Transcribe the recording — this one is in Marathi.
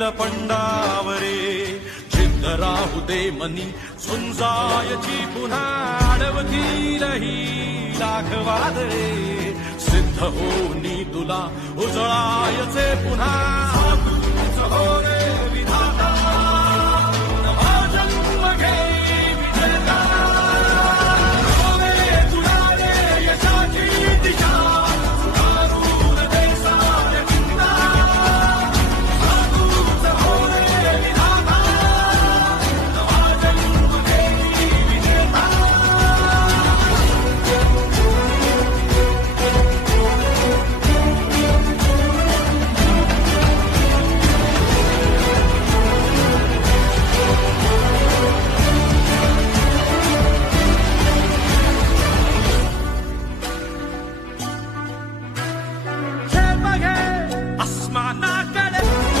जाईल पंडावरे जिद्द राहू दे मनी झुंजायची पुन्हा अडवतील ही लाख वादळे सिद्ध होनी तुला उजळायचे पुन्हा